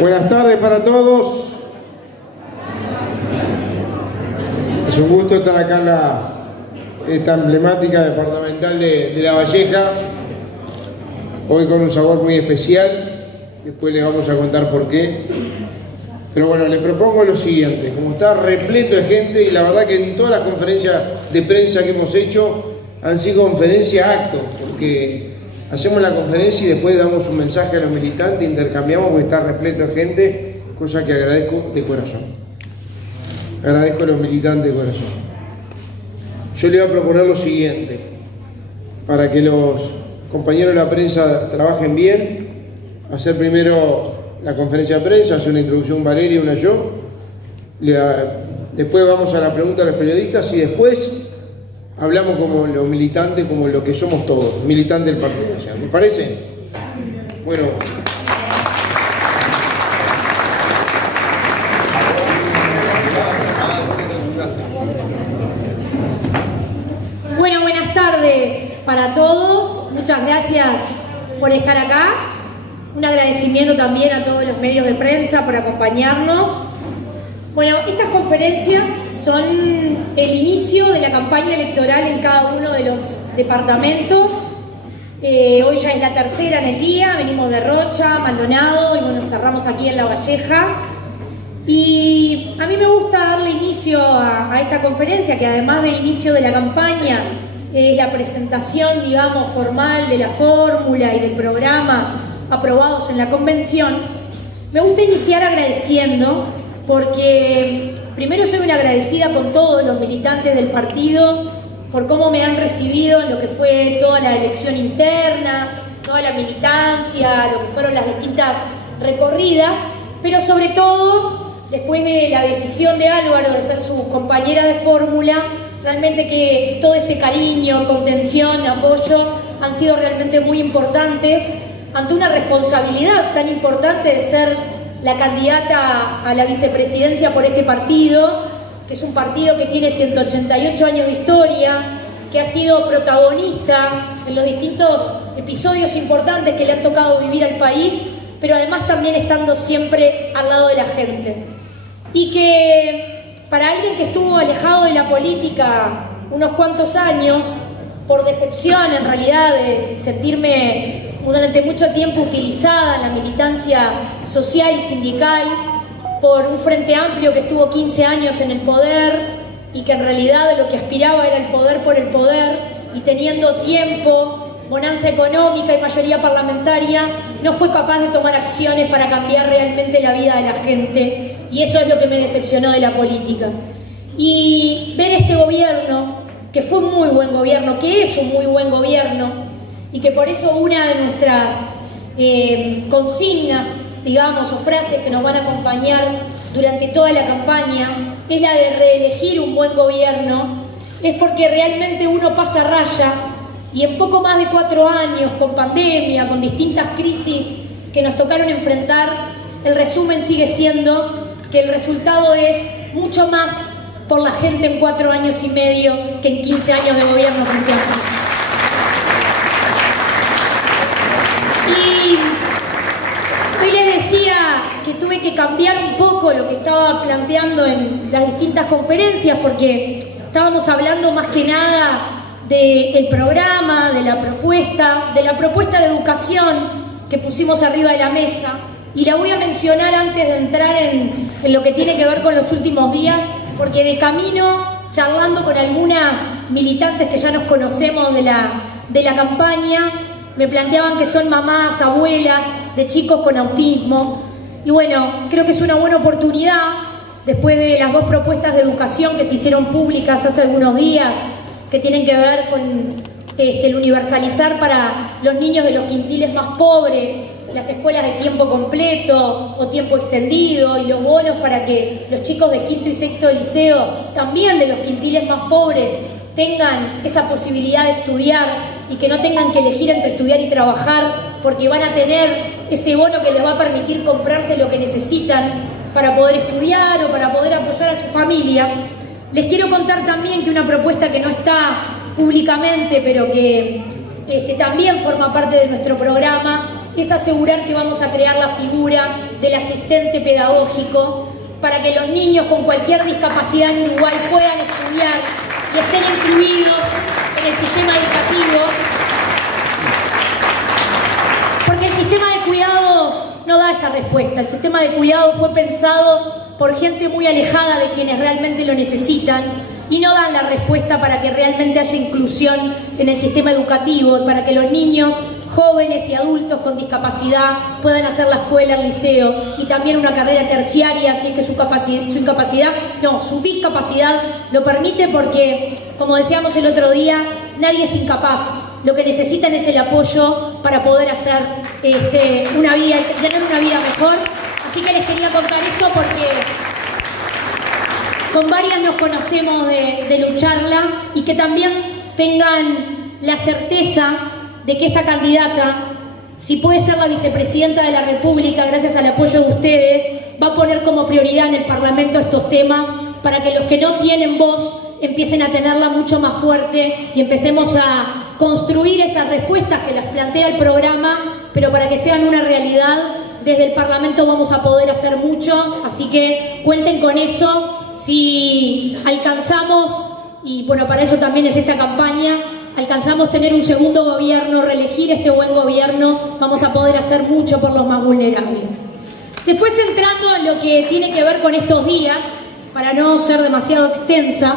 Buenas tardes para todos. Es un gusto estar acá en esta emblemática departamental de La Valleja. Hoy con un sabor muy especial. Después les vamos a contar por qué. Pero bueno, les propongo lo siguiente. Como está repleto de gente, y la verdad que en todas las conferencias de prensa que hemos hecho han sido conferencias actos, porque hacemos la conferencia y después damos un mensaje a los militantes, intercambiamos porque está repleto de gente, cosa que agradezco de corazón. Agradezco a los militantes de corazón. Yo le voy a proponer lo siguiente, para que los compañeros de la prensa trabajen bien, hacer primero la conferencia de prensa, hacer una introducción Valeria, una yo, después vamos a la pregunta de los periodistas y después hablamos como los militantes, como lo que somos todos, militantes del Partido Nacional. ¿Me parece? Bueno. Bueno, buenas tardes para todos. Muchas gracias por estar acá. Un agradecimiento también a todos los medios de prensa por acompañarnos. Bueno, estas conferencias son el inicio de la campaña electoral en cada uno de los departamentos. Hoy ya es la tercera en el día, venimos de Rocha, Maldonado y bueno, cerramos aquí en La Valleja. Y a mí me gusta darle inicio a esta conferencia, que además de inicio de la campaña, es la presentación, digamos, formal de la fórmula y del programa aprobados en la convención. Me gusta iniciar agradeciendo, porque primero soy una agradecida con todos los militantes del partido por cómo me han recibido en lo que fue toda la elección interna, toda la militancia, lo que fueron las distintas recorridas, pero sobre todo después de la decisión de Álvaro de ser su compañera de fórmula, realmente que todo ese cariño, contención, apoyo han sido realmente muy importantes ante una responsabilidad tan importante de ser la candidata a la vicepresidencia por este partido, que es un partido que tiene 188 años de historia, que ha sido protagonista en los distintos episodios importantes que le han tocado vivir al país, pero además también estando siempre al lado de la gente. Y que para alguien que estuvo alejado de la política unos cuantos años, por decepción en realidad de sentirme durante mucho tiempo utilizada en la militancia social y sindical por un Frente Amplio que estuvo 15 años en el poder y que en realidad lo que aspiraba era el poder por el poder, y teniendo tiempo, bonanza económica y mayoría parlamentaria, no fue capaz de tomar acciones para cambiar realmente la vida de la gente, y eso es lo que me decepcionó de la política. Y ver este gobierno, que fue un muy buen gobierno, que es un muy buen gobierno, y que por eso una de nuestras consignas, digamos, o frases que nos van a acompañar durante toda la campaña es la de reelegir un buen gobierno, es porque realmente uno pasa raya y en poco más de 4 años, con pandemia, con distintas crisis que nos tocaron enfrentar, el resumen sigue siendo que el resultado es mucho más por la gente en 4 años y medio que en 15 años de gobierno Frente Amplio. Y hoy les decía que tuve que cambiar un poco lo que estaba planteando en las distintas conferencias, porque estábamos hablando más que nada del programa, de la propuesta de educación que pusimos arriba de la mesa, y la voy a mencionar antes de entrar en lo que tiene que ver con los últimos días, porque de camino, charlando con algunas militantes que ya nos conocemos de la campaña, me planteaban que son mamás, abuelas de chicos con autismo. Y bueno, creo que es una buena oportunidad, después de las 2 propuestas de educación que se hicieron públicas hace algunos días, que tienen que ver con el universalizar para los niños de los quintiles más pobres las escuelas de tiempo completo o tiempo extendido, y los bonos para que los chicos de quinto y sexto de liceo, también de los quintiles más pobres, tengan esa posibilidad de estudiar y que no tengan que elegir entre estudiar y trabajar, porque van a tener ese bono que les va a permitir comprarse lo que necesitan para poder estudiar o para poder apoyar a su familia. Les quiero contar también que una propuesta que no está públicamente, pero que también forma parte de nuestro programa, es asegurar que vamos a crear la figura del asistente pedagógico, para que los niños con cualquier discapacidad en Uruguay puedan estudiar y estén incluidos en el sistema educativo. Porque el sistema de cuidados no da esa respuesta. El sistema de cuidados fue pensado por gente muy alejada de quienes realmente lo necesitan y no dan la respuesta para que realmente haya inclusión en el sistema educativo, para que los niños, jóvenes y adultos con discapacidad puedan hacer la escuela, el liceo y también una carrera terciaria, si es que su discapacidad lo permite, porque, como decíamos el otro día, nadie es incapaz. Lo que necesitan es el apoyo para poder hacer una vida y tener una vida mejor. Así que les quería contar esto porque con varias nos conocemos de lucharla, y que también tengan la certeza de que esta candidata, si puede ser la vicepresidenta de la República, gracias al apoyo de ustedes, va a poner como prioridad en el Parlamento estos temas, para que los que no tienen voz empiecen a tenerla mucho más fuerte y empecemos a construir esas respuestas que las plantea el programa, pero para que sean una realidad, desde el Parlamento vamos a poder hacer mucho, así que cuenten con eso. Si alcanzamos, y bueno, para eso también es esta campaña, alcanzamos tener un segundo gobierno, reelegir este buen gobierno, vamos a poder hacer mucho por los más vulnerables. Después, entrando en lo que tiene que ver con estos días, para no ser demasiado extensa,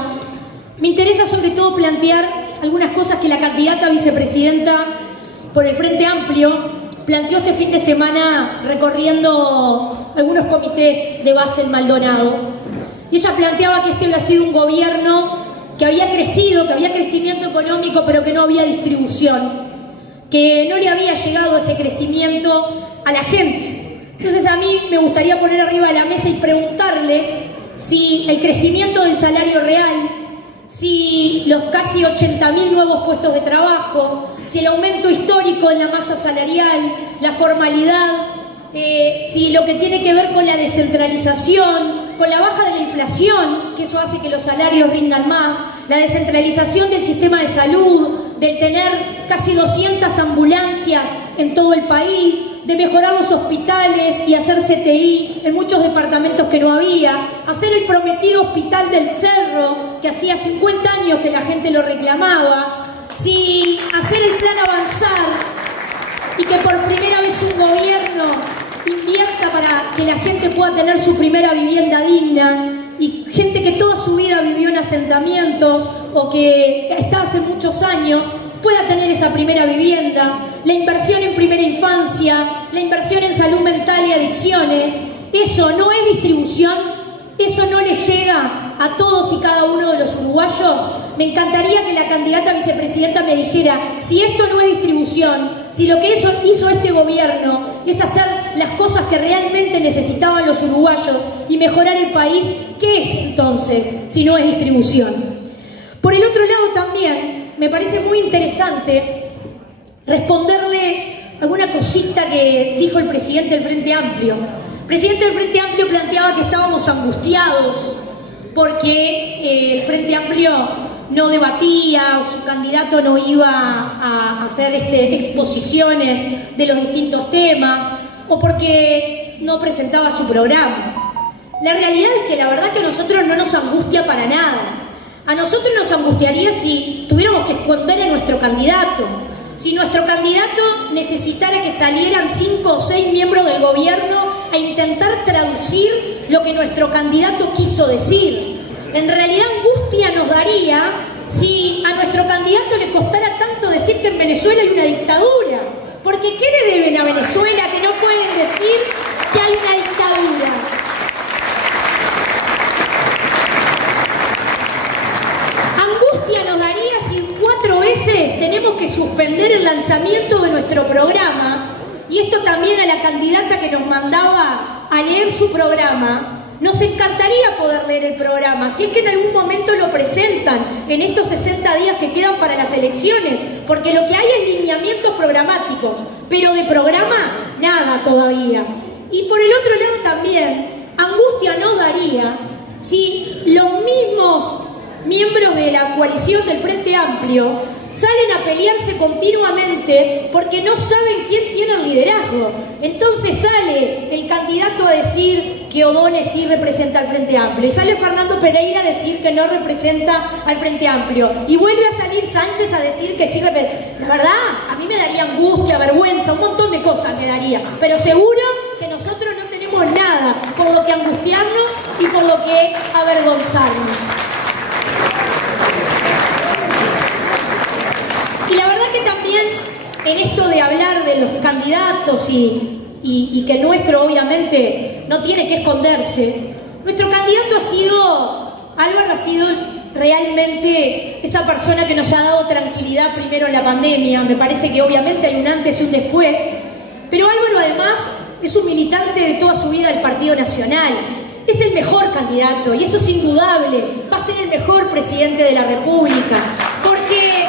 me interesa sobre todo plantear algunas cosas que la candidata a vicepresidenta por el Frente Amplio planteó este fin de semana recorriendo algunos comités de base en Maldonado. Y ella planteaba que este había sido un gobierno que había crecido, que había crecimiento económico, pero que no había distribución, que no le había llegado ese crecimiento a la gente. Entonces a mí me gustaría poner arriba de la mesa y preguntarle si el crecimiento del salario real, si los casi 80.000 nuevos puestos de trabajo, si el aumento histórico en la masa salarial, la formalidad, si lo que tiene que ver con la descentralización, con la baja de la inflación, que eso hace que los salarios rindan más, la descentralización del sistema de salud, del tener casi 200 ambulancias en todo el país, de mejorar los hospitales y hacer CTI en muchos departamentos que no había, hacer el prometido Hospital del Cerro, que hacía 50 años que la gente lo reclamaba, si hacer el plan Avanzar y que por primera vez un gobierno invierta para que la gente pueda tener su primera vivienda digna, y gente que toda su vida vivió en asentamientos o que está hace muchos años pueda tener esa primera vivienda, la inversión en primera infancia, la inversión en salud mental y adicciones. Eso no es distribución, eso no le llega a todos y cada uno de los uruguayos. Me encantaría que la candidata a vicepresidenta me dijera si esto no es distribución, si lo que hizo este gobierno es hacer las cosas que realmente necesitaban los uruguayos y mejorar el país, ¿qué es entonces si no es distribución? Por el otro lado también me parece muy interesante responderle alguna cosita que dijo el presidente del Frente Amplio. El presidente del Frente Amplio planteaba que estábamos angustiados porque el Frente Amplio no debatía, o su candidato no iba a hacer exposiciones de los distintos temas, o porque no presentaba su programa. La realidad es que la verdad que a nosotros no nos angustia para nada. A nosotros nos angustiaría si tuviéramos que esconder a nuestro candidato, si nuestro candidato necesitara que salieran 5 o 6 miembros del gobierno a intentar traducir lo que nuestro candidato quiso decir. En realidad angustia nos daría si a nuestro candidato le costara tanto decir que en Venezuela hay una dictadura. Porque ¿qué le deben a Venezuela que no pueden decir que hay una dictadura? Angustia nos daría si 4 veces tenemos que suspender el lanzamiento de nuestro programa, y esto también a la candidata que nos mandaba a leer su programa. Nos encantaría poder leer el programa, si es que en algún momento lo presentan en estos 60 días que quedan para las elecciones, porque lo que hay es lineamientos programáticos, pero de programa, nada todavía. Y por el otro lado también, angustia nos daría si los mismos miembros de la coalición del Frente Amplio salen a pelearse continuamente porque no saben quién tiene el liderazgo. Entonces sale el candidato a decir que O'Donnell sí representa al Frente Amplio, y sale Fernando Pereira a decir que no representa al Frente Amplio, y vuelve a salir Sánchez a decir que sí representa. La verdad, a mí me daría angustia, vergüenza, un montón de cosas me daría, pero seguro que nosotros no tenemos nada por lo que angustiarnos y por lo que avergonzarnos. Y la verdad que también en esto de hablar de los candidatos y que el nuestro obviamente no tiene que esconderse, nuestro candidato Álvaro ha sido realmente esa persona que nos ha dado tranquilidad primero en la pandemia. Me parece que obviamente hay un antes y un después, pero Álvaro además es un militante de toda su vida del Partido Nacional. Es el mejor candidato, y eso es indudable. Va a ser el mejor presidente de la República, porque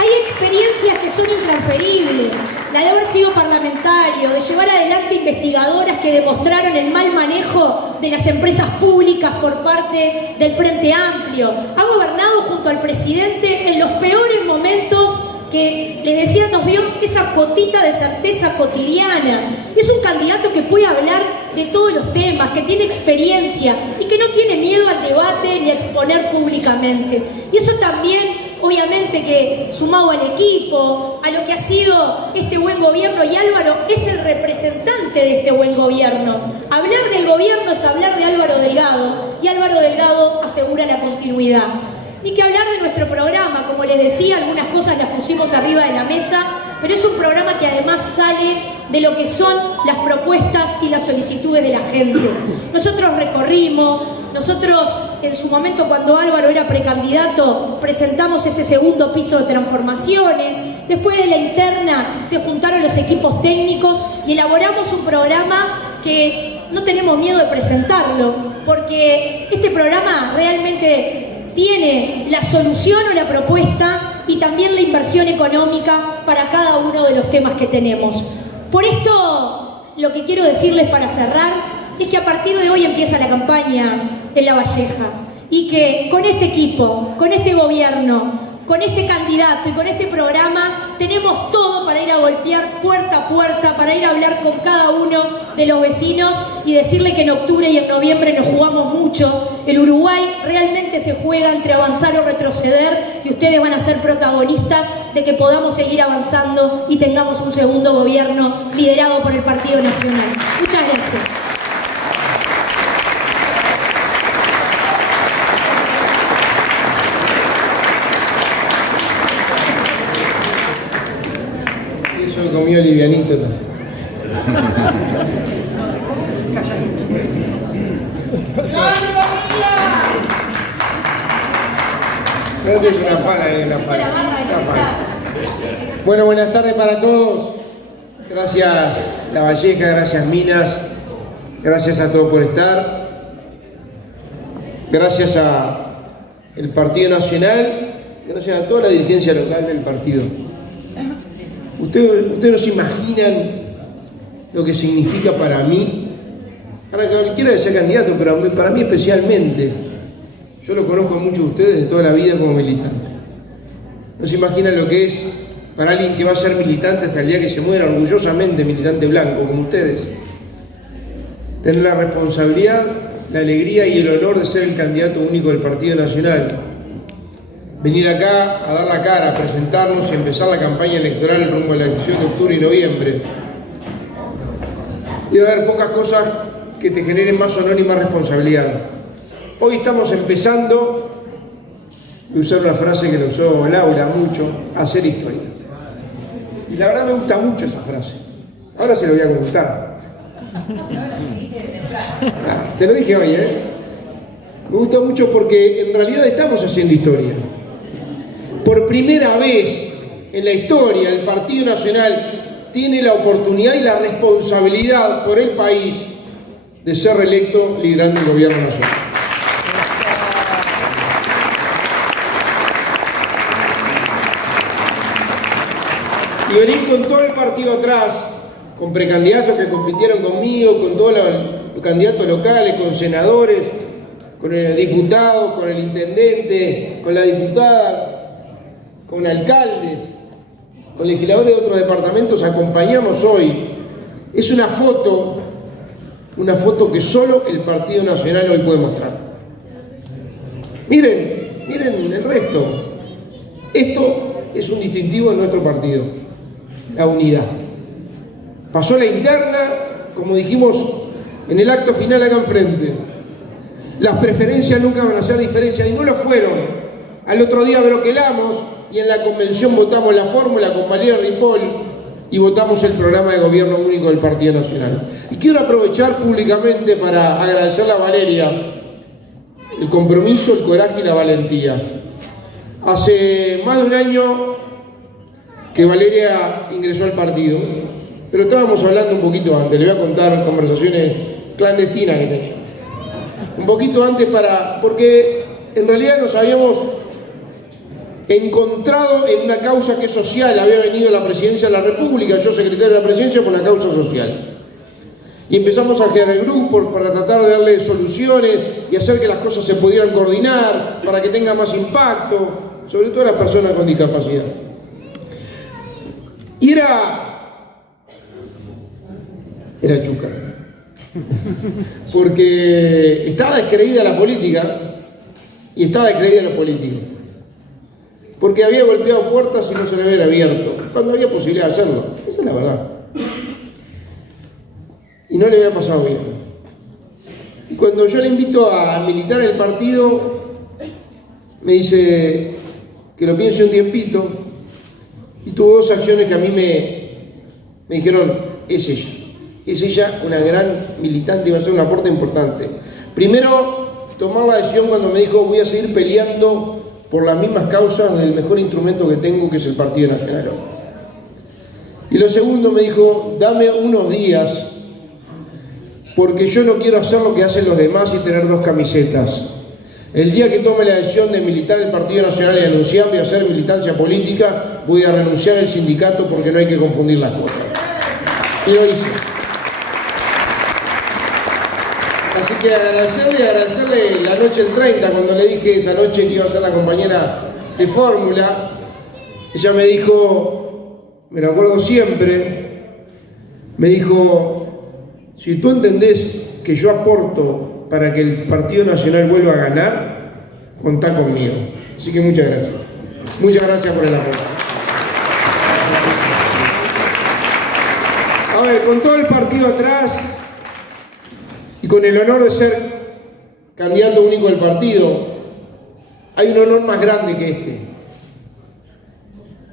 hay experiencias que son intransferibles. La de haber sido parlamentario, de llevar adelante investigadoras que demostraron el mal manejo de las empresas públicas por parte del Frente Amplio. Ha gobernado junto al presidente en los peores momentos que, les decía, nos dio esa gotita de certeza cotidiana. Es un candidato que puede hablar de todos los temas, que tiene experiencia y que no tiene miedo al debate ni a exponer públicamente. Y eso también, obviamente, que sumado al equipo, a lo que ha sido este buen gobierno, y Álvaro es el representante de este buen gobierno. Hablar del gobierno es hablar de Álvaro Delgado, y Álvaro Delgado asegura la continuidad. Ni que hablar de nuestro programa, como les decía, algunas cosas las pusimos arriba de la mesa, pero es un programa que además sale de lo que son las propuestas y las solicitudes de la gente. Nosotros recorrimos, nosotros en su momento, cuando Álvaro era precandidato, presentamos ese segundo piso de transformaciones. Después de la interna se juntaron los equipos técnicos y elaboramos un programa que no tenemos miedo de presentarlo, porque este programa realmente tiene la solución o la propuesta y también la inversión económica para cada uno de los temas que tenemos. Por esto, lo que quiero decirles para cerrar es que a partir de hoy empieza la campaña en La Valleja, y que con este equipo, con este gobierno, con este candidato y con este programa tenemos todo para ir a golpear puerta a puerta, para ir a hablar con cada uno de los vecinos y decirle que en octubre y en noviembre nos jugamos mucho. El Uruguay realmente se juega entre avanzar o retroceder, y ustedes van a ser protagonistas de que podamos seguir avanzando y tengamos un segundo gobierno liderado por el Partido Nacional. Muchas gracias. Comió livianito. Es una fala. Bueno, buenas tardes para todos. Gracias La Valleja, gracias Minas, gracias a todos por estar. Gracias al Partido Nacional, gracias a toda la dirigencia local del partido. Ustedes no se imaginan lo que significa para mí, para cualquiera que sea candidato, pero para mí especialmente. Yo lo conozco a muchos de ustedes de toda la vida como militante. No se imaginan lo que es para alguien que va a ser militante hasta el día que se muera, orgullosamente militante blanco como ustedes, tener la responsabilidad, la alegría y el honor de ser el candidato único del Partido Nacional. Venir acá a dar la cara, a presentarnos y empezar la campaña electoral rumbo a la elección de octubre y noviembre. Debe haber pocas cosas que te generen más honor y más responsabilidad. Hoy estamos empezando, voy a usar una frase que lo usó Laura mucho, a hacer historia. Y la verdad me gusta mucho esa frase. Ahora se lo voy a contar. Te lo dije hoy, Me gusta mucho porque en realidad estamos haciendo historia. Por primera vez en la historia, el Partido Nacional tiene la oportunidad y la responsabilidad por el país de ser reelecto liderando el gobierno nacional. Y venir con todo el partido atrás, con precandidatos que compitieron conmigo, con todos los candidatos locales, con senadores, con el diputado, con el intendente, con la diputada, con alcaldes, con legisladores de otros departamentos a acompañarnos hoy. Es una foto que solo el Partido Nacional hoy puede mostrar. Miren el resto. Esto es un distintivo de nuestro partido, la unidad. Pasó la interna, como dijimos en el acto final acá enfrente. Las preferencias nunca van a ser diferencias, y no lo fueron. Al otro día broquelamos y en la convención votamos la fórmula con Valeria Ripoll y votamos el programa de gobierno único del Partido Nacional. Y quiero aprovechar públicamente para agradecerle a Valeria el compromiso, el coraje y la valentía. Hace más de un año que Valeria ingresó al partido, pero estábamos hablando un poquito antes, le voy a contar conversaciones clandestinas que tenía. Un poquito antes porque en realidad nos habíamos encontrado en una causa que es social. Había venido la presidencia de la República, yo secretario de la presidencia, por una causa social. Y empezamos a crear grupos para tratar de darle soluciones y hacer que las cosas se pudieran coordinar, para que tenga más impacto, sobre todo las personas con discapacidad. Y era chuca. Porque estaba descreída la política y estaba descreída los políticos. Porque había golpeado puertas y no se le había abierto, cuando había posibilidad de hacerlo. Esa es la verdad. Y no le había pasado bien. Y cuando yo le invito a militar el partido, me dice que lo piense un tiempito, y tuvo dos acciones que a mí me dijeron: es ella una gran militante y va a ser un aporte importante. Primero, tomar la decisión cuando me dijo: voy a seguir peleando por las mismas causas del mejor instrumento que tengo, que es el Partido Nacional. Y lo segundo, me dijo: dame unos días, porque yo no quiero hacer lo que hacen los demás y tener dos camisetas. El día que tome la decisión de militar el Partido Nacional y anunciarme a hacer militancia política, voy a renunciar al sindicato, porque no hay que confundir las cosas. Y lo hice. Así que agradecerle la noche del 30, cuando le dije esa noche que iba a ser la compañera de fórmula. Ella me dijo, me lo acuerdo siempre, me dijo: si tú entendés que yo aporto para que el Partido Nacional vuelva a ganar, contá conmigo. Así que muchas gracias. Muchas gracias por el apoyo. A ver, con todo el partido atrás y con el honor de ser candidato único del partido, hay un honor más grande que este,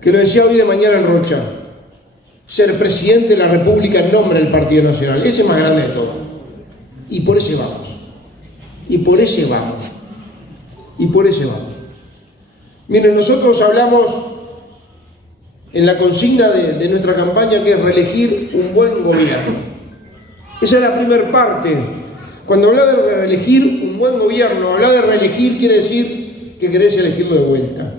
que lo decía hoy de mañana en Rocha: ser presidente de la República en nombre del Partido Nacional. Ese es más grande de todo. Y por ese vamos. Y por ese vamos. Y por ese vamos. Miren, nosotros hablamos en la consigna de nuestra campaña, que es reelegir un buen gobierno. Esa es la primera parte. Cuando habla de reelegir un buen gobierno, habla de reelegir quiere decir que querés elegirlo de vuelta.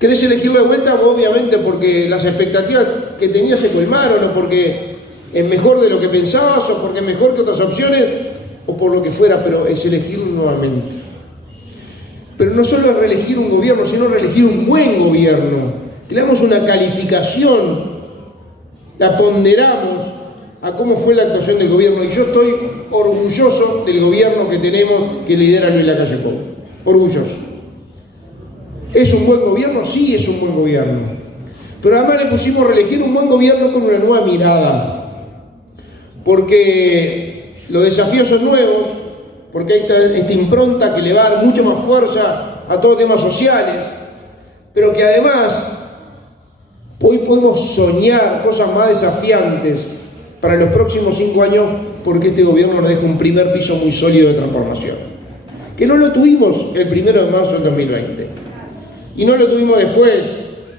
¿Querés elegirlo de vuelta? Obviamente porque las expectativas que tenías se colmaron, o porque es mejor de lo que pensabas, o porque es mejor que otras opciones, o por lo que fuera, pero es elegirlo nuevamente. Pero no solo es reelegir un gobierno, sino reelegir un buen gobierno. Le damos una calificación, la ponderamos a cómo fue la actuación del gobierno, y yo estoy orgulloso del gobierno que tenemos, que lidera Luis Lacalle Pou. Orgulloso. ¿Es un buen gobierno? Sí, es un buen gobierno. Pero además le pusimos reelegir un buen gobierno con una nueva mirada. Porque los desafíos son nuevos, porque hay esta impronta que le va a dar mucha más fuerza a todos los temas sociales, pero que además hoy podemos soñar cosas más desafiantes para los próximos 5 años, porque este gobierno nos deja un primer piso muy sólido de transformación, que no lo tuvimos el 1 de marzo del 2020, y no lo tuvimos después,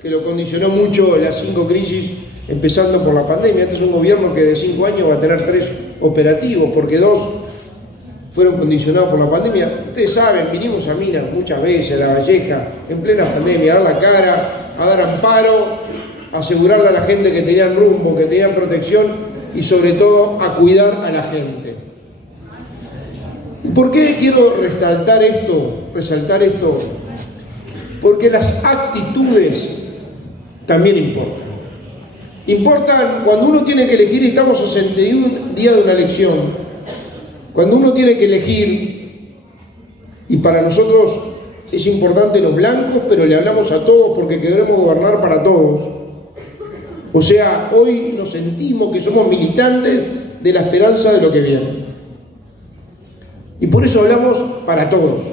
que lo condicionó mucho las 5 crisis, empezando por la pandemia. Este es un gobierno que de 5 años va a tener 3 operativos, porque 2 fueron condicionados por la pandemia. Ustedes saben, vinimos a Minas muchas veces, a La Valleja, en plena pandemia, a dar la cara, a dar amparo, a asegurarle a la gente que tenían rumbo, que tenían protección, y sobre todo a cuidar a la gente. ¿Y por qué quiero resaltar esto? Porque las actitudes también importan. Importan cuando uno tiene que elegir, y estamos a 61 días de una elección, cuando uno tiene que elegir, y para nosotros es importante los blancos, pero le hablamos a todos porque queremos gobernar para todos. O sea, hoy nos sentimos que somos militantes de la esperanza de lo que viene. Y por eso hablamos para todos,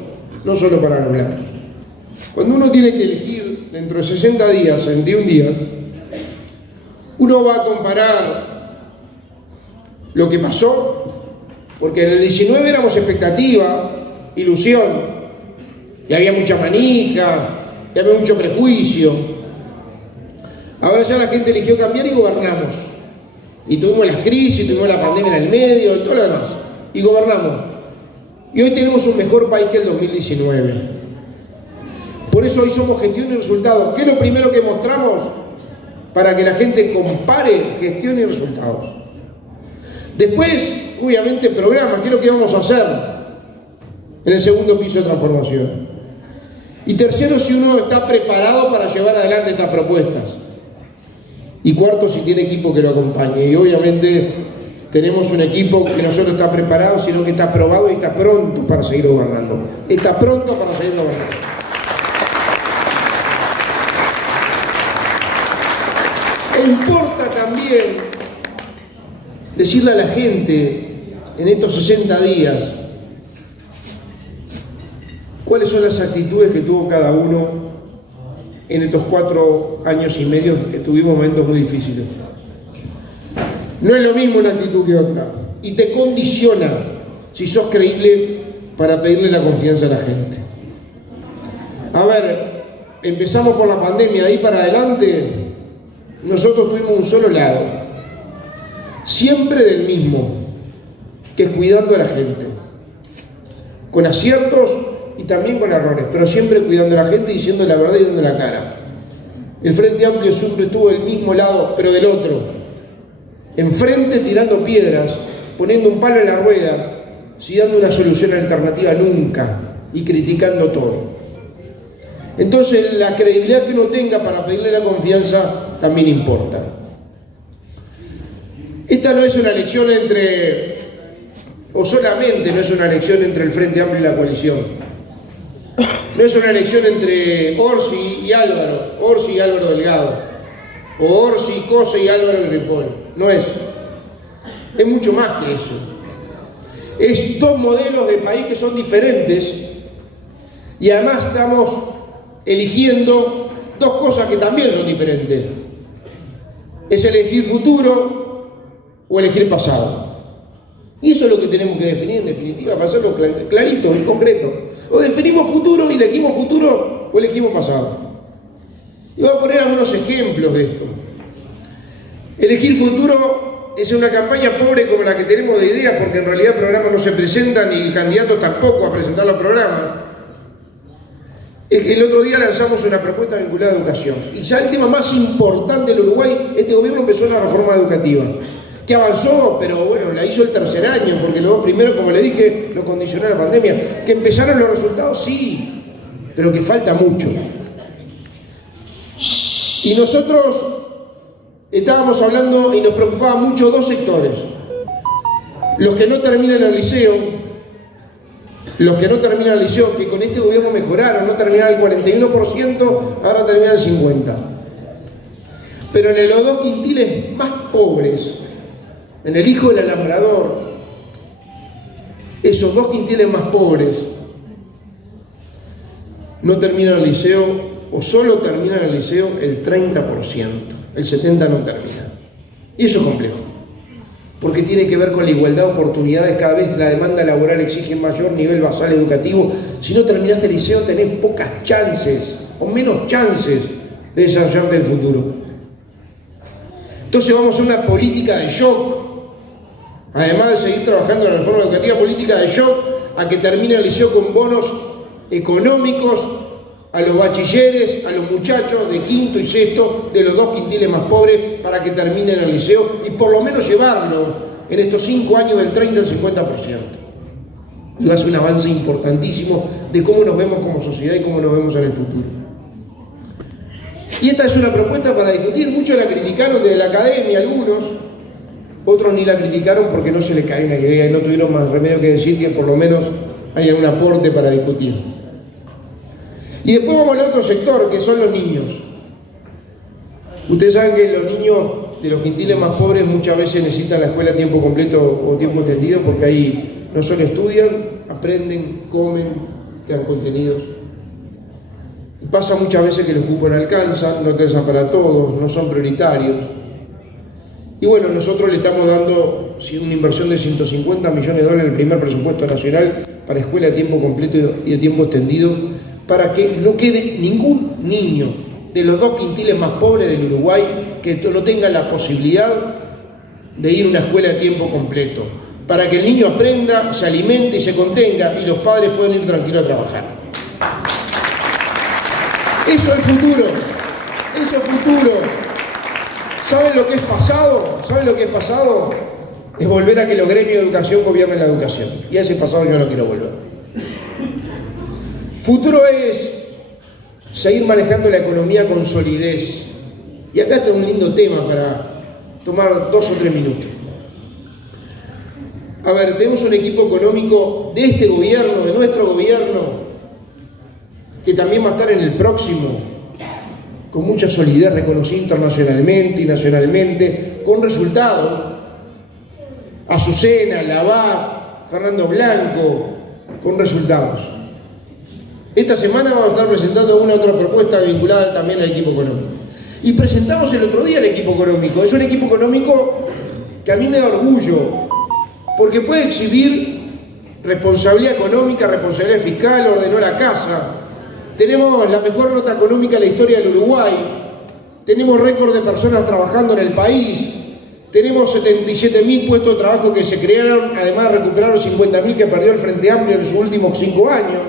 no solo para los blancos. Cuando uno tiene que elegir dentro de 60 días, 61 días, uno va a comparar lo que pasó, porque en el 19 éramos expectativa, ilusión, y había mucha manija, y había mucho prejuicio. Ahora ya la gente eligió cambiar y gobernamos. Y tuvimos las crisis, tuvimos la pandemia en el medio, todo lo demás. Y gobernamos. Y hoy tenemos un mejor país que el 2019. Por eso hoy somos gestión y resultados. ¿Qué es lo primero que mostramos? Para que la gente compare gestión y resultados. Después, obviamente, programas. ¿Qué es lo que vamos a hacer en el segundo piso de transformación? Y tercero, si uno está preparado para llevar adelante estas propuestas. Y cuarto, si tiene equipo que lo acompañe. Y obviamente tenemos un equipo que no solo está preparado, sino que está probado y está pronto para seguir gobernando. Está pronto para seguir gobernando. E importa también decirle a la gente en estos 60 días cuáles son las actitudes que tuvo cada uno en estos 4 años y medio que tuvimos momentos muy difíciles. No es lo mismo una actitud que otra y te condiciona si sos creíble para pedirle la confianza a la gente. A ver, empezamos con la pandemia, de ahí para adelante nosotros tuvimos un solo lado, siempre del mismo, que es cuidando a la gente, con aciertos y también con errores, pero siempre cuidando a la gente, diciendo la verdad y dando la cara. El Frente Amplio siempre estuvo del mismo lado, pero del otro, enfrente tirando piedras, poniendo un palo en la rueda, sin dando una solución alternativa nunca, y criticando todo. Entonces la credibilidad que uno tenga para pedirle la confianza también importa. Esta no es una elección entre, o solamente no es una elección entre el Frente Amplio y la coalición. No es una elección entre Orsi y Álvaro, Orsi y Álvaro Delgado, o Orsi, Cosa y Álvaro de Ripoll. No es. Es mucho más que eso. Es 2 modelos de país que son diferentes y además estamos eligiendo 2 cosas que también son diferentes. Es elegir futuro o elegir pasado. Y eso es lo que tenemos que definir en definitiva, para hacerlo clarito y concreto. O definimos futuro y elegimos futuro o elegimos pasado. Y voy a poner algunos ejemplos de esto. Elegir futuro es una campaña pobre como la que tenemos de ideas, porque en realidad programas no se presentan y candidatos tampoco a presentar los programas. El otro día lanzamos una propuesta vinculada a educación. Y ya el tema más importante del Uruguay, este gobierno empezó una reforma educativa, que avanzó, pero bueno, la hizo el tercer año, porque los 2 primeros, como le dije, lo condicionó la pandemia. Que empezaron los resultados, sí, pero que falta mucho. Y nosotros estábamos hablando y nos preocupaban mucho 2 sectores. Los que no terminan el liceo, que con este gobierno mejoraron, no terminaron el 41%, ahora terminan el 50%. Pero en los 2 quintiles más pobres, en el hijo del alambrador, esos 2 quintiles más pobres no terminan el liceo, o solo terminan el liceo el 30%, el 70% no termina. Y eso es complejo, porque tiene que ver con la igualdad de oportunidades. Cada vez la demanda laboral exige mayor nivel basal educativo. Si no terminaste el liceo tenés pocas chances, o menos chances de desarrollarte el futuro. Entonces vamos a hacer una política de shock. Además de seguir trabajando en la reforma educativa, política de shock a que termine el liceo con bonos económicos a los bachilleres, a los muchachos de quinto y sexto de los 2 quintiles más pobres para que terminen el liceo y por lo menos llevarlo en estos 5 años del 30 al 50%. y va a ser un avance importantísimo de cómo nos vemos como sociedad y cómo nos vemos en el futuro. Y esta es una propuesta para discutir. Muchos la criticaron desde la academia, algunos, otros ni la criticaron porque no se les cae una idea y no tuvieron más remedio que decir que por lo menos haya un aporte para discutir. Y después vamos al otro sector, que son los niños. Ustedes saben que los niños de los quintiles más pobres muchas veces necesitan la escuela a tiempo completo o tiempo extendido porque ahí no solo estudian, aprenden, comen, quedan contenidos. Y pasa muchas veces que los cupos no alcanzan para todos, no son prioritarios. Y bueno, nosotros le estamos dando una inversión de 150 millones de dólares en el primer presupuesto nacional para escuela a tiempo completo y de tiempo extendido, para que no quede ningún niño de los 2 quintiles más pobres del Uruguay que no tenga la posibilidad de ir a una escuela a tiempo completo, para que el niño aprenda, se alimente y se contenga y los padres puedan ir tranquilos a trabajar. Eso es futuro, eso es futuro. ¿Saben lo que es pasado? ¿Saben lo que es pasado? Es volver a que los gremios de educación gobiernen la educación. Y a ese pasado yo no quiero volver. Futuro es seguir manejando la economía con solidez. Y acá está un lindo tema para tomar 2 o 3 minutos. A ver, tenemos un equipo económico de este gobierno, de nuestro gobierno, que también va a estar en el próximo, con mucha solidez reconocida internacionalmente y nacionalmente, con resultados. Azucena, Labat, Fernando Blanco, con resultados. Esta semana vamos a estar presentando una otra propuesta vinculada también al equipo económico. Y presentamos el otro día el equipo económico. Es un equipo económico que a mí me da orgullo, porque puede exhibir responsabilidad económica, responsabilidad fiscal, ordenó la casa. Tenemos la mejor nota económica de la historia del Uruguay. Tenemos récord de personas trabajando en el país. Tenemos 77.000 puestos de trabajo que se crearon, además de recuperar los 50.000 que perdió el Frente Amplio en sus últimos 5 años.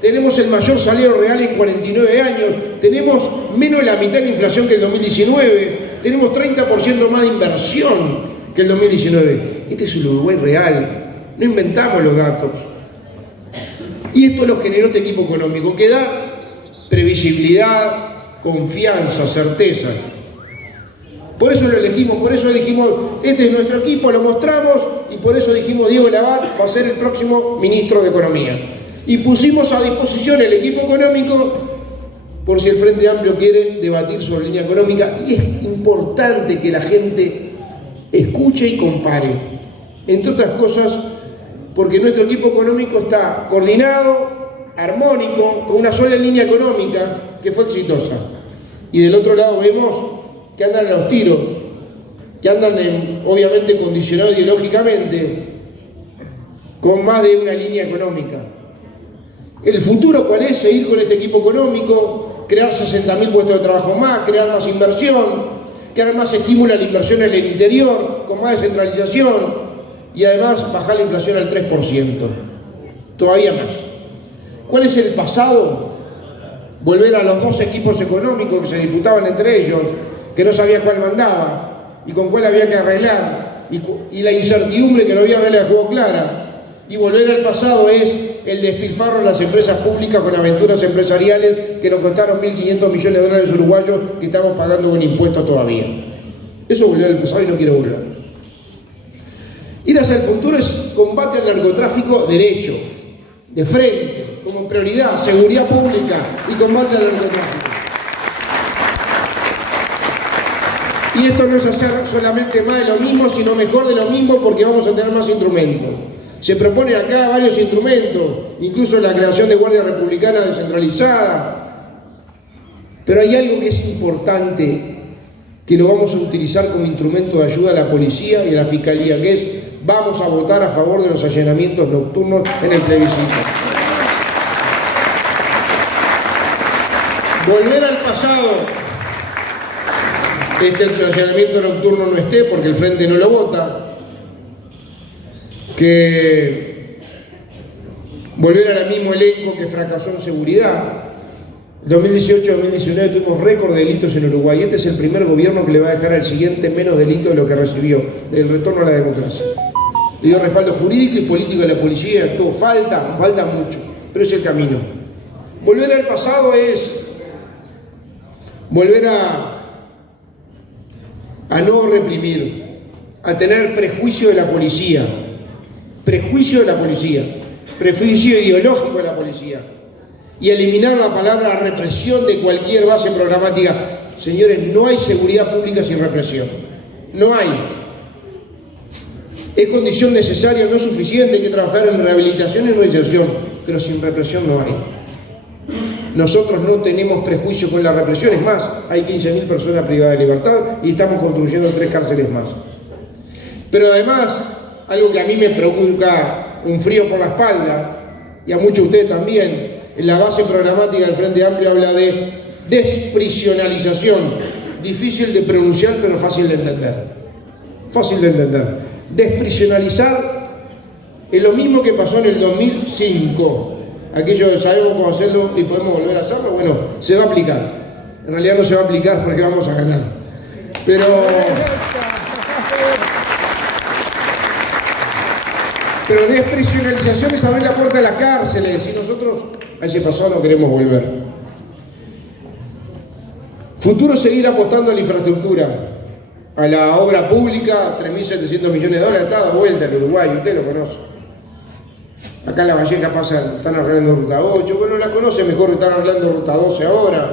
Tenemos el mayor salario real en 49 años. Tenemos menos de la mitad de la inflación que el 2019. Tenemos 30% más de inversión que el 2019. Este es el Uruguay real. No inventamos los datos. Y esto lo generó este equipo económico, que da previsibilidad, confianza, certeza. Por eso lo elegimos, por eso dijimos, este es nuestro equipo, lo mostramos, y por eso dijimos, Diego Labat va a ser el próximo ministro de Economía. Y pusimos a disposición el equipo económico por si el Frente Amplio quiere debatir sobre línea económica. Y es importante que la gente escuche y compare, entre otras cosas, porque nuestro equipo económico está coordinado, armónico, con una sola línea económica que fue exitosa. Y del otro lado vemos que andan a los tiros, que andan obviamente condicionados ideológicamente, con más de una línea económica. ¿El futuro cuál es? Seguir con este equipo económico, crear 60.000 puestos de trabajo más, crear más inversión, crear más estímulo a la inversión en el interior, con más descentralización, y además bajar la inflación al 3%, todavía más. ¿Cuál es el pasado? Volver a los 2 equipos económicos que se disputaban entre ellos, que no sabía cuál mandaba y con cuál había que arreglar, y la incertidumbre que no había regla de juego clara. Y volver al pasado es el despilfarro en las empresas públicas con aventuras empresariales que nos costaron 1.500 millones de dólares uruguayos que estamos pagando con impuestos todavía. Eso volver al pasado y no quiero volver. Ir hacia el futuro es combate al narcotráfico derecho, de frente, como prioridad, seguridad pública y combate al narcotráfico. Y esto no es hacer solamente más de lo mismo, sino mejor de lo mismo, porque vamos a tener más instrumentos. Se proponen acá varios instrumentos, incluso la creación de Guardia Republicana descentralizada. Pero hay algo que es importante, que lo vamos a utilizar como instrumento de ayuda a la policía y a la fiscalía, que es: vamos a votar a favor de los allanamientos nocturnos en el plebiscito. Volver al pasado es que el allanamiento nocturno no esté porque el Frente no lo vota. Que volver al mismo elenco que fracasó en seguridad. 2018-2019 tuvimos récord de delitos en Uruguay. Este es el primer gobierno que le va a dejar al siguiente menos delito de lo que recibió, del retorno a la democracia. le dio respaldo jurídico y político a la policía, todo falta mucho, pero es el camino. Volver al pasado es volver a no reprimir, a tener prejuicio de la policía, prejuicio ideológico de la policía, y eliminar la palabra represión de cualquier base programática. Señores, no hay seguridad pública sin represión, no hay. Es condición necesaria, no es suficiente, hay que trabajar en rehabilitación y reinserción, pero sin represión no hay. Nosotros no tenemos prejuicio con la represión, es más, hay 15.000 personas privadas de libertad y estamos construyendo 3 cárceles más. Pero además, algo que a mí me provoca un frío por la espalda, y a muchos de ustedes también, en la base programática del Frente Amplio habla de desprisionalización, difícil de pronunciar pero fácil de entender. Fácil de entender. Desprisionalizar es lo mismo que pasó en el 2005. Aquello sabemos cómo hacerlo y podemos volver a hacerlo, bueno, se va a aplicar. En realidad no se va a aplicar porque vamos a ganar. Pero desprisionalización es abrir la puerta de las cárceles y nosotros a ese pasado no queremos volver. Futuro, seguir apostando a la infraestructura, a la obra pública, 3.700 millones de dólares, está dando vuelta en Uruguay, usted lo conoce. Acá en La Valleja están arreglando Ruta 8, bueno, la conoce mejor que están arreglando Ruta 12 ahora.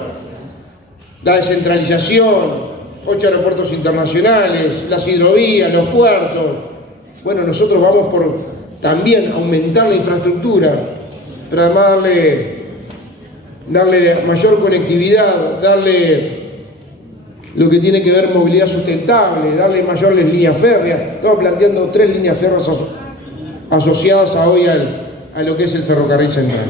La descentralización, 8 aeropuertos internacionales, las hidrovías, los puertos. Bueno, nosotros vamos por también aumentar la infraestructura, pero además darle mayor conectividad, darle lo que tiene que ver movilidad sustentable, darle mayores líneas férreas. Estamos planteando 3 líneas férreas asociadas hoy a lo que es el ferrocarril central.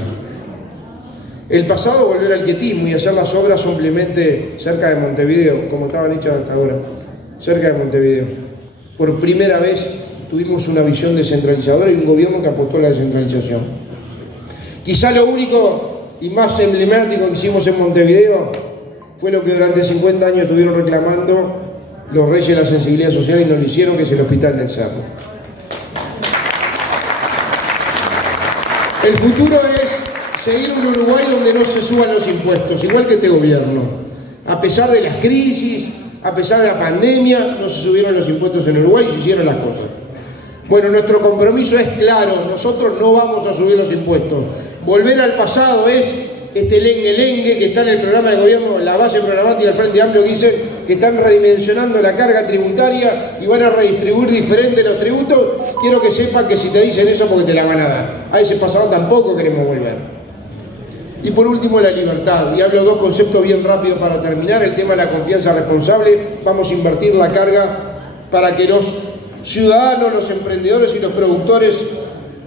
El pasado, volver al quietismo y hacer las obras simplemente cerca de Montevideo, como estaban hechas hasta ahora, cerca de Montevideo. Por primera vez tuvimos una visión descentralizadora y un gobierno que apostó a la descentralización. Quizá lo único y más emblemático que hicimos en Montevideo fue lo que durante 50 años estuvieron reclamando los reyes de la sensibilidad social y no lo hicieron, que es el Hospital del Cerro. El futuro es seguir un Uruguay donde no se suban los impuestos, igual que este gobierno. A pesar de las crisis, a pesar de la pandemia, no se subieron los impuestos en Uruguay y se hicieron las cosas. Bueno, nuestro compromiso es claro, nosotros no vamos a subir los impuestos. Volver al pasado es este lengue que está en el programa de gobierno, la base programática del Frente Amplio, que dicen que están redimensionando la carga tributaria y van a redistribuir diferente los tributos. Quiero que sepan que si te dicen eso porque te la van a dar. A ese pasado tampoco queremos volver. Y por último, la libertad. Y hablo 2 conceptos bien rápido para terminar. El tema de la confianza responsable. Vamos a invertir la carga para que los ciudadanos, los emprendedores y los productores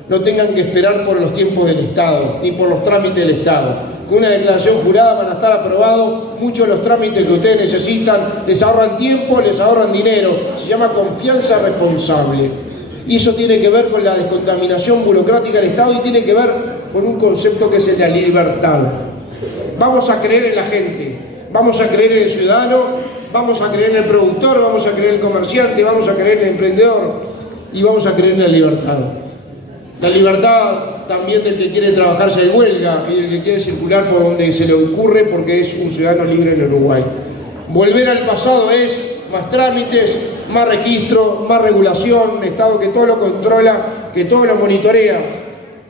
no tengan que esperar por los tiempos del Estado, ni por los trámites del Estado. Con una declaración jurada van a estar aprobados muchos de los trámites que ustedes necesitan, les ahorran tiempo, les ahorran dinero. Se llama confianza responsable. Y eso tiene que ver con la descontaminación burocrática del Estado y tiene que ver con un concepto que es el de la libertad. Vamos a creer en la gente, vamos a creer en el ciudadano, vamos a creer en el productor, vamos a creer en el comerciante, vamos a creer en el emprendedor y vamos a creer en la libertad. La libertad también del que quiere trabajarse de huelga y del que quiere circular por donde se le ocurre porque es un ciudadano libre en Uruguay. Volver al pasado es más trámites, más registro, más regulación, un Estado que todo lo controla, que todo lo monitorea,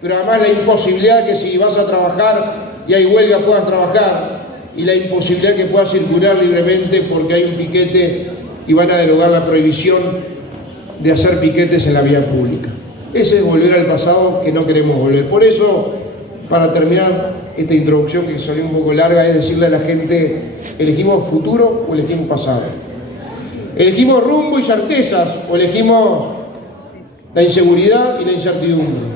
pero además la imposibilidad que si vas a trabajar y hay huelga puedas trabajar y la imposibilidad que puedas circular libremente porque hay un piquete y van a derogar la prohibición de hacer piquetes en la vía pública. Ese es volver al pasado que no queremos volver. Por eso, para terminar esta introducción que salió un poco larga, es decirle a la gente, ¿elegimos futuro o elegimos pasado? ¿Elegimos rumbo y certezas o elegimos la inseguridad y la incertidumbre?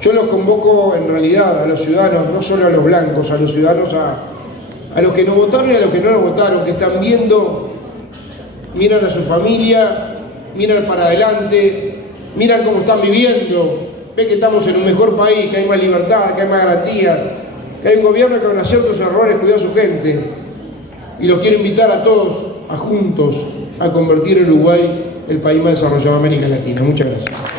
Yo los convoco en realidad a los ciudadanos, no solo a los blancos, a los ciudadanos, a los que nos votaron y a los que no nos votaron, que están viendo, miran a su familia, miran para adelante, miran cómo están viviendo, ven que estamos en un mejor país, que hay más libertad, que hay más garantía, que hay un gobierno que con ciertos errores cuida a su gente y los quiero invitar a todos, a juntos, a convertir el Uruguay el país más desarrollado de América Latina. Muchas gracias.